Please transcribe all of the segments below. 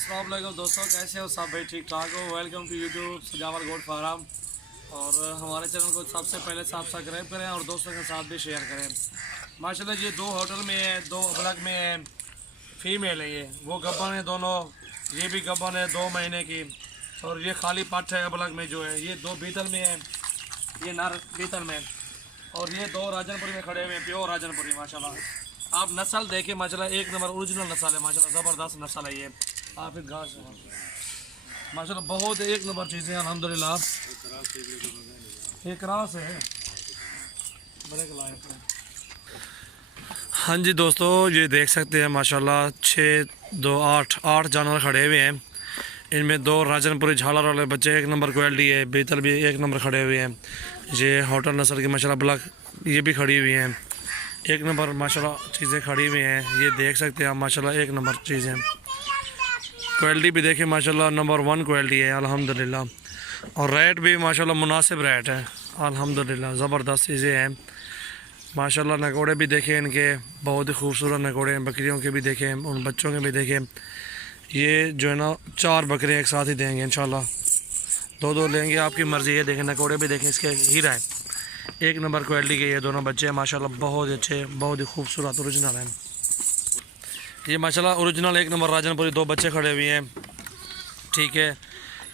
अस्सलाम वालेकुम दोस्तों, कैसे हो सब भाई? ठीक ठाक हो? Welcome to YouTube Sajawar goat farm. और हमारे चैनल को सबसे पहले सब्सक्राइब करें और दोस्तों के साथ भी शेयर करें। माशाल्लाह ये दो होटल में है, दो अलग में है, फीमेल है। ये वो गब्बन है दोनों, ये भी गब्बन है 2 महीने की। और ये खाली पट है अलग में जो है, ये दो बीतल में है, ये नर बीतल में। और ये दो राजनपुरी में खड़े हुए हैं, प्योर राजनपुरी माशाल्लाह। आप नस्ल देखिए माशाल्लाह, एक नंबर ओरिजिनल नस्ल है माशाल्लाह, ज़बरदस्त नस्ल है ये। आप इस घास माशाल्लाह बहुत एक नंबर चीज़ें अल्हम्दुलिल्लाह। एक रास है बड़े के लायक है। हाँ जी दोस्तों, ये देख सकते हैं माशाल्लाह 6 2 8 जानवर खड़े हुए हैं। इनमें 2 राजनपुरी झालर वाले बच्चे एक नंबर क्वालिटी है, बेहतर भी एक नंबर खड़े हुए हैं। ये होटल नस्ल की माशाल्लाह ब्लैक ये भी खड़ी हुई हैं, एक नंबर माशाल्लाह चीज़ें खड़ी हुई हैं। ये देख सकते हैं आप माशाल्लाह एक नंबर चीज़ें। क्वालिटी भी देखें माशाल्लाह नंबर 1 क्वालिटी है अल्हम्दुलिल्लाह। और रेट भी माशाल्लाह मुनासिब रेट है अल्हम्दुलिल्लाह, ज़बरदस्त चीज़ें हैं माशाल्लाह। नकोड़े भी देखें इनके, बहुत ही खूबसूरत नकोड़े हैं। बकरियों के भी देखें, उन बच्चों के भी देखें। ये जो है ना 4 बकरे एक साथ ही देंगे इंशाल्लाह, 2 लेंगे, आपकी मर्ज़ी। ये देखें नकोड़े भी देखें, इसके हीरा है, एक नंबर क्वालिटी के ये दोनों बच्चे हैं माशाल्लाह, बहुत ही अच्छे, बहुत ही खूबसूरत ओरिजिनल हैं। ये माशाल्लाह ओरिजिनल एक नंबर राजनपुरी 2 बच्चे खड़े हुए हैं, ठीक है।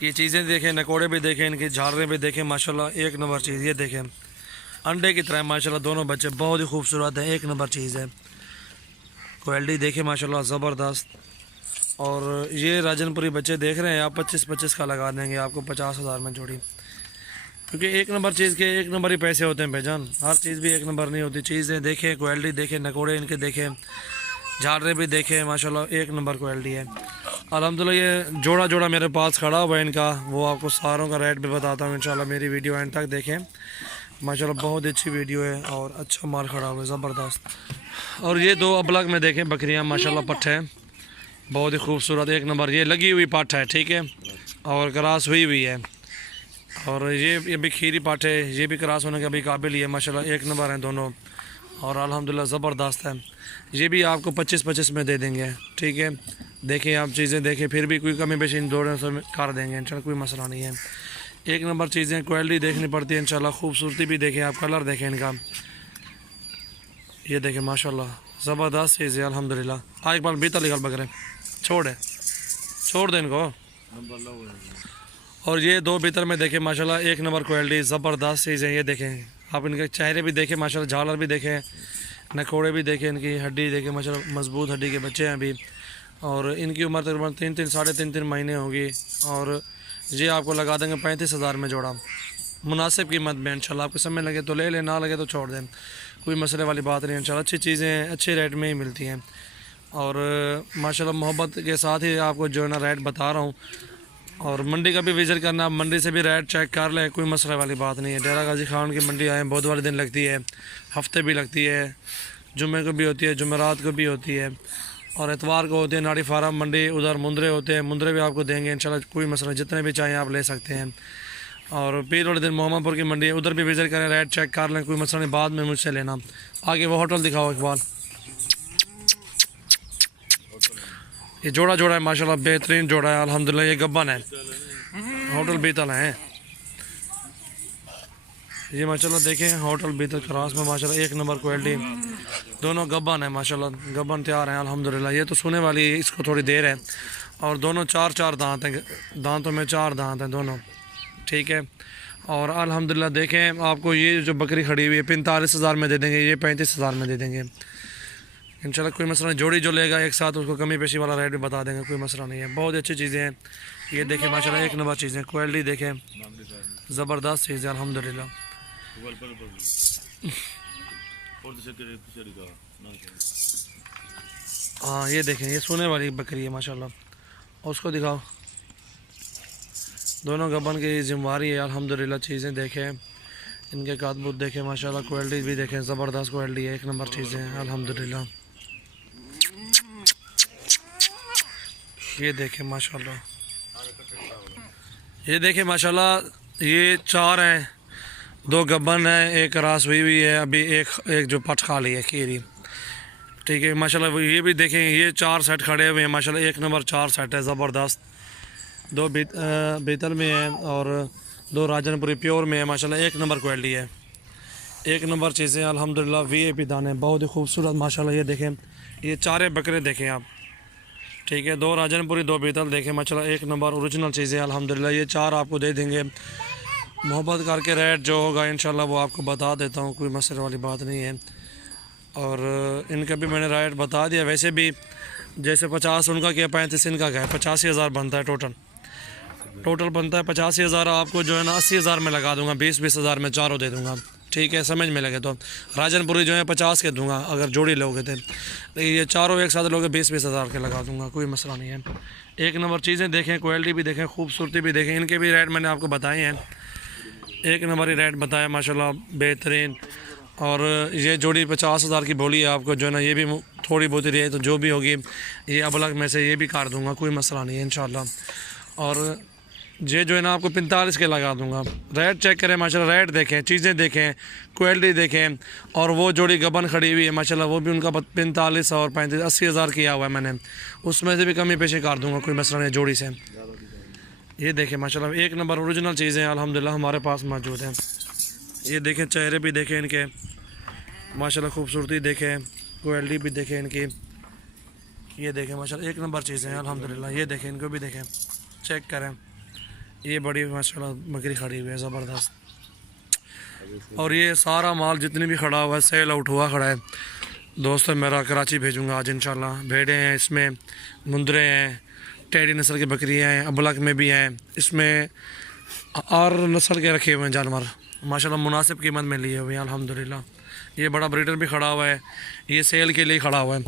ये चीज़ें देखें, नकोड़े भी देखें, इनकी झालरें भी देखें माशाल्लाह, एक नंबर चीज़। ये देखें अंडे की तरह माशाल्लाह दोनों बच्चे, बहुत ही खूबसूरत है, एक नंबर चीज़ है। क्वालिटी देखें माशाल्लाह ज़बरदस्त। और ये राजनपुरी बच्चे देख रहे हैं आप, 25-25 का लगा देंगे आपको 50,000 में जोड़ी, क्योंकि एक नंबर चीज़ के एक नंबर ही पैसे होते हैं भाईजान। हर चीज़ भी एक नंबर नहीं होती। चीज़ें देखें, क्वालिटी देखें, नकोड़े इनके देखें, झालरे भी देखें माशाल्लाह, एक नंबर क्वालिटी है अल्हम्दुलिल्लाह। ये जोड़ा जोड़ा मेरे पास खड़ा हुआ है इनका, वो आपको सारों का रेट भी बताता हूँ इंशाल्लाह। मेरी वीडियो एंड तक देखें माशाल्लाह, बहुत अच्छी वीडियो है और अच्छा माल खड़ा हुआ है ज़बरदस्त। और ये 2 अबलग में देखें बकरियाँ माशाल्लाह, पट्ठ है, बहुत ही खूबसूरत एक नंबर। ये लगी हुई पाठ है, ठीक है, और क्रॉस हुई है। और ये भी खीरी पाठ है, ये भी क्रॉस होने के अभी काबिल ही है माशाल्लाह, एक नंबर हैं दोनों और अल्हम्दुलिल्लाह ज़बरदस्त है। ये भी आपको 25-25 में दे देंगे, ठीक है। देखें आप चीज़ें देखें, फिर भी कोई कमी पेशी इन दोनों से कर देंगे इंशाल्लाह, कोई मसला नहीं है। एक नंबर चीज़ें, क्वालिटी देखनी पड़ती है इंशाल्लाह। खूबसूरती भी देखें आप, कलर देखें इनका, ये देखें माशाल्लाह ज़बरदस्त चीज़ है अल्हम्दुलिल्लाह। एक बार बीता लिखल बकरे छोड़ दे इनको। और ये 2 भीतर में देखें माशाल्लाह, एक नंबर क्वालिटी, ज़बरदस्त चीज़ है। ये देखें आप, इनके चेहरे भी देखें माशाल्लाह, झालर भी देखें, नखोड़े भी देखें, इनकी हड्डी देखें माशाल्लाह, मजबूत हड्डी के बच्चे हैं अभी। और इनकी उम्र तकरीबन 3 साढ़े 3 महीने होगी। और ये आपको लगा देंगे 35,000 में जोड़ा, मुनासिब कीमत में इंशाल्लाह। आपको समय लगे तो ले लें, ना लगे तो छोड़ दें, कोई मसले वाली बात नहीं इंशाल्लाह। अच्छी चीज़ें अच्छे रेट में ही मिलती हैं। और माशाल्लाह मोहब्बत के साथ ही आपको जो है ना रेट बता रहा हूँ। और मंडी का भी विज़िट करना, मंडी से भी रेट चेक कर लें, कोई मसले वाली बात नहीं है। डेरा गाजी खान की मंडी आए, बहुत वाले दिन लगती है, हफ्ते भी लगती है, जुम्मे को भी होती है, जुमेरात को भी होती है, और इतवार को होती है। नाड़ी फार्म मंडी उधर मुंद्रे होते हैं, मुंद्रे भी आपको देंगे इंशाल्लाह, कोई मसला, जितने भी चाहें आप ले सकते हैं। और पीर वाले दिन मोहम्मदपुर की मंडी है, उधर भी विज़िट करें, रेट चेक कर लें, कोई मसला नहीं, बाद में मुझसे लेना। आगे वो होटल दिखाओ इकबाल। ये जोड़ा है माशाल्लाह, बेहतरीन जोड़ा है अल्हम्दुलिल्लाह। ये गब्बन है, होटल बीतल है ये माशाल्लाह। देखें होटल बीतल क्रॉस में माशाल्लाह, एक नंबर क्वालिटी, दोनों गब्बन है माशाल्लाह, गब्बन तैयार हैं अल्हम्दुलिल्लाह। ये तो सोने वाली है, इसको थोड़ी देर है। और दोनों 4 दांत हैं, दांतों में 4 दांत हैं दोनों, ठीक है। और अल्हम्दुलिल्लाह देखें आपको ये जो बकरी खड़ी हुई है 45,000 में दे देंगे, ये 35,000 में दे देंगे इंशाल्लाह, कोई मसला नहीं। जोड़ी जो लेगा एक साथ उसको कमी पेशी वाला रेट भी बता देंगे, कोई मसला नहीं है। बहुत अच्छी चीज़ें हैं ये देखें माशाल्लाह, एक नंबर चीज़ें, क्वालिटी देखें, ज़बरदस्त चीज़ है अल्हम्दुलिल्लाह। हाँ ये देखें, ये सोने वाली बकरी है माशाल्लाह, उसको दिखाओ। दोनों गबन की जिम्मेवारी है अल्हम्दुलिल्लाह। चीज़ें देखें, इनके कातबूत देखें माशाल्लाह, क्वालिटी भी देखें, ज़बरदस्त क्वालिटी है, एक नंबर चीज़ें हैं अल्हम्दुलिल्लाह। ये देखें माशाल्लाह, ये देखें माशाल्लाह, ये 4 हैं, 2 गब्बन है, एक रास हुई है अभी, एक जो पट खा ली है खीरी। ठीक है माशाल्लाह। ये भी देखें, ये 4 सेट खड़े हुए हैं माशाल्लाह, एक नंबर 4 सेट है ज़बरदस्त। 2 बीतल में है और 2 राजनपुरी प्योर में है माशाल्लाह, एक नंबर क्वालिटी है, एक नंबर चीज़ें अल्हम्दुलिल्लाह। VIP दाने बहुत ही खूबसूरत माशाल्लाह। ये देखें, ये 4 बकरे देखें आप, ठीक है। 2 राजनपुरी 2 बीतल देखें माशाल्लाह, एक नंबर ओरिजिनल चीज़ें अल्हम्दुलिल्लाह। ये 4 आपको दे देंगे, मोहब्बत करके रेट जो होगा इंशाल्लाह वो आपको बता देता हूँ, कोई मसले वाली बात नहीं है। और इनका भी मैंने रेट बता दिया। वैसे भी जैसे 50 उनका क्या 35 इनका क्या है, 85,000 बनता है टोटल बनता है 85,000। आपको जो है ना 80,000 में लगा दूंगा, 20-20 हज़ार में चारों दे दूंगा, ठीक है। समझ में लगे तो राजनपुरी जो है 50 के दूंगा अगर जोड़ी लोगे थे, लेकिन ये चारों एक साथ लोगे 20-20 हज़ार के लगा दूंगा, कोई मसला नहीं है। एक नंबर चीज़ें देखें, क्वालिटी भी देखें, खूबसूरती भी देखें। इनके भी रेट मैंने आपको बताए हैं, एक नंबर ही रेट बताया माशाल्लाह, बेहतरीन। और ये जोड़ी 50,000 की बोली है आपको, जो है ना ये भी थोड़ी बहुत ही तो जो भी होगी ये अब अलग में से ये भी काट दूंगा, कोई मसला नहीं है इंशाल्लाह। और ये जो है ना आपको 45 के लगा दूंगा। रेट चेक करें माशाल्लाह, रेट देखें, चीज़ें देखें, क्वालिटी देखें। और वो जोड़ी गबन खड़ी हुई है माशाल्लाह, वो भी उनका 45 और 35 80,000 किया हुआ है मैंने, उसमें से भी कमी पेशी काट दूंगा, कोई मसला नहीं जोड़ी से। ये देखें माशाल्लाह, एक नंबर ओरिजिनल चीज़ें अल्हम्दुलिल्लाह हमारे पास मौजूद हैं। ये देखें, चेहरे भी देखें इनके माशाल्लाह, खूबसूरती देखें, क्वालिटी भी देखें इनकी। ये देखें माशाल्लाह, एक नंबर चीज़ें हैं अल्हम्दुलिल्लाह। ये देखें, इनको भी देखें, चेक करें। ये बड़ी माशाल्लाह बकरी खड़ी हुई है ज़बरदस्त। और ये सारा माल जितनी भी खड़ा हुआ है सेल आउट हुआ खड़ा है दोस्तों, मेरा कराची भेजूँगा आज इंशाल्लाह। भेड़े हैं इसमें, मुंदरे हैं, टेडी नस्ल की बकरियाँ हैं, अबलक में भी हैं, इसमें और नस्ल के रखे हुए हैं जानवर माशाल्लाह, मुनासिब कीमत में लिए हुए हैं अल्हम्दुलिल्लाह। ये बड़ा ब्रीडर भी खड़ा हुआ है, ये सेल के लिए खड़ा हुआ है,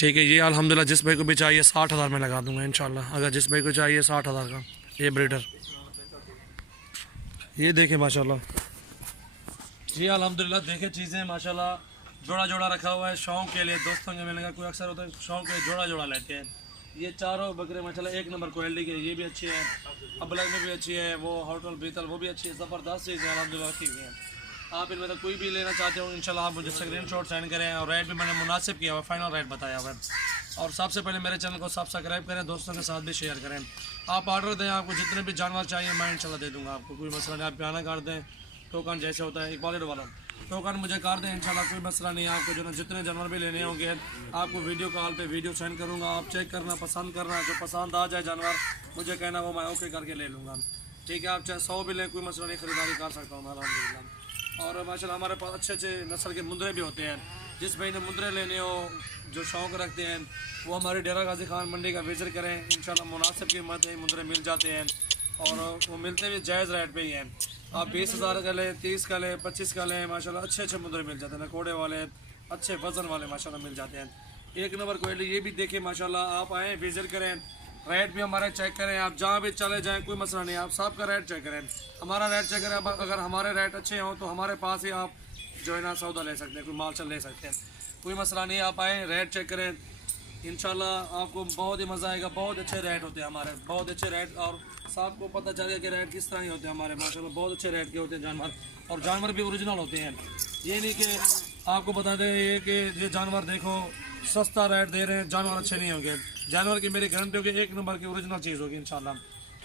ठीक है। ये अल्हम्दुलिल्लाह जिस भाई को भी चाहिए 60,000 में लगा दूंगा इंशाल्लाह, अगर जिस भाई को चाहिए 60,000 का ये ब्रीडर। ये देखें माशाल्लाह, जी अल्हम्दुलिल्लाह देखें चीज़ें माशाल्लाह, जोड़ा जोड़ा रखा हुआ है शौक़ के लिए, दोस्तों के मिलने का कोई अक्सर होता है शौक़ के जोड़ा जोड़ा लेते हैं। ये चारों बकरे माशाल्लाह एक नंबर क्वालिटी के, ये भी अच्छी है, अबलग में भी अच्छी है, वो होटल बीतल वो भी अच्छी है, ज़बरदस्त चीज़ें अल्हम्दुलिल्लाह रखी हुई हैं। आप इनमें से कोई भी लेना चाहते हो इंशाल्लाह आप मुझे स्क्रीनशॉट सेंड करें, और रेट भी मैंने मुनासिब किया हुआ, फाइनल रेट बताया हुआ है। और सबसे पहले मेरे चैनल को सब्सक्राइब करें, दोस्तों के साथ भी शेयर करें। आप ऑर्डर दें, आपको जितने भी जानवर चाहिए मैं इंशाल्लाह दे दूँगा आपको, कोई मसला नहीं। आप बयाना कर दें, टोकन जैसे होता है इक्वालिटी वाला टोकन मुझे कर दें इंशाल्लाह, कोई मसला नहीं है। आपको जो ना जितने जानवर भी लेने होंगे आपको वीडियो कॉल पे वीडियो सेंड करूँगा, आप चेक करना, पसंद करना, जो पसंद आ जाए जानवर मुझे कहना, वो मैं ओके करके ले लूँगा, ठीक है। आप चाहे 100 भी लें, कोई मसला नहीं, ख़रीदारी कर सकता हूँ मैं अल्हम्दुलिल्लाह। और माशाल्लाह हमारे पास अच्छे अच्छे नस्ल के मुंदरे भी होते हैं, जिस भाई ने मुंदरे लेने हो, जो शौक़ रखते हैं, वो हमारी डेरा गाजी खान मंडी का विज़िट करें, इंशाल्लाह मुनासिब कीमत में मुंदरे मिल जाते हैं, और वो मिलते भी जायज़ रेट पे ही हैं। आप 20,000 का लें, 30 का लें, 25 का लें, माशाल्लाह अच्छे अच्छे मुंदरे मिल जाते हैं, नकोड़े वाले अच्छे वज़न वाले माशाल्लाह मिल जाते हैं, एक नंबर क्वालिटी। ये भी देखें माशाल्लाह, आप आएँ विज़िट करें, रेट भी हमारे चेक करें, आप जहाँ भी चले जाएँ कोई मसला नहीं, आप सबका रेट चेक करें, हमारा रेट चेक करें। अगर हमारे रेट अच्छे हों तो हमारे पास ही आप जो है ना सौदा ले सकते हैं, कोई माल चल ले सकते हैं, कोई मसला नहीं। आप आएँ, रेट चेक करें, इंशाल्लाह आपको बहुत ही मज़ा आएगा। बहुत अच्छे रेट होते हैं हमारे, बहुत अच्छे रेट, और सबको पता चलेगा कि रेट किस तरह ही होते हैं हमारे माशाल्लाह, बहुत अच्छे रेट के होते हैं जानवर, और जानवर भी ओरिजिनल होते हैं। ये नहीं कि आपको बता दें ये कि ये जानवर देखो सस्ता रेट दे रहे हैं, जानवर अच्छे नहीं होंगे, जानवर की मेरी गारंटी होगी एक नंबर की ओरिजिनल चीज़ होगी इंशाल्लाह,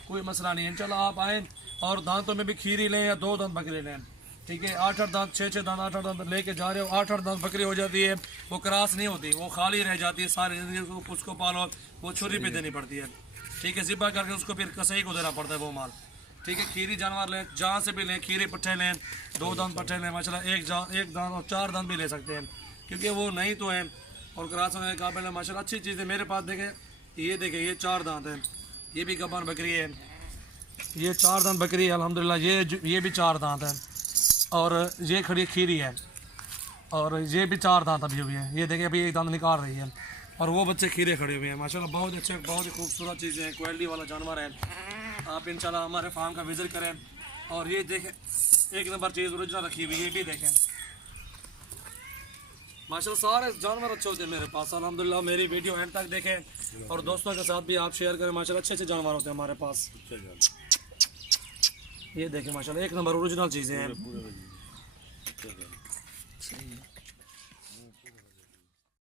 कोई मसला नहीं है। इंशाल्लाह आप आएँ, और दांतों में भी खीरी लें या 2 दांत बकरे लें, ठीक है। 8-8 दांत, 6-6 दांत, 8-8 दांत लेके जा रहे हो, 8-8 दांत बकरी हो जाती है, वो क्रॉस नहीं होती, वो खाली रह जाती है सारी ज़िंदगी, उसको पालो, वो छुरी पे देनी पड़ती है, ठीक है। ज़िब्बा करके उसको फिर कसाई को देना पड़ता है वो माल, ठीक है। खीरी जानवर लें, जहाँ से भी लें, खीरी पट्ठे लें, 2 दांत पट्ठे लें माशाल्लाह, एक दांत और 4 दांत भी ले सकते हैं, क्योंकि वो नहीं तो हैं और क्रॉस होने के काबिल है माशाल्लाह, अच्छी चीज़ है। मेरे पास देखें, ये देखें, ये 4 दांत हैं, ये भी गब्बर बकरी है, ये 4 दांत बकरी है अल्हम्दुलिल्लाह, ये भी 4 दांत है, और ये खड़ी खीरी है, और ये भी 4 दांत अभी हुई है, ये देखें अभी एक दांत निकाल रही है, और वो बच्चे खीरे खड़े हुए हैं माशाल्लाह, बहुत अच्छे, बहुत ही खूबसूरत चीज़ें हैं, क्वालिटी वाला जानवर है। आप इंशाल्लाह हमारे फार्म का विज़िट करें, और ये देखें एक नंबर चीज़ ओरिजिनल रखी हुई है, ये भी देखें माशाल्लाह, सारे जानवर अच्छे होते हैं मेरे पास अल्हम्दुलिल्लाह। मेरी वीडियो एंड तक देखें, और दोस्तों के साथ भी आप शेयर करें माशाल्लाह, अच्छे अच्छे जानवर होते हैं हमारे पास। ये देखें माशाल्लाह, एक नंबर ओरिजिनल चीज़ें हैं।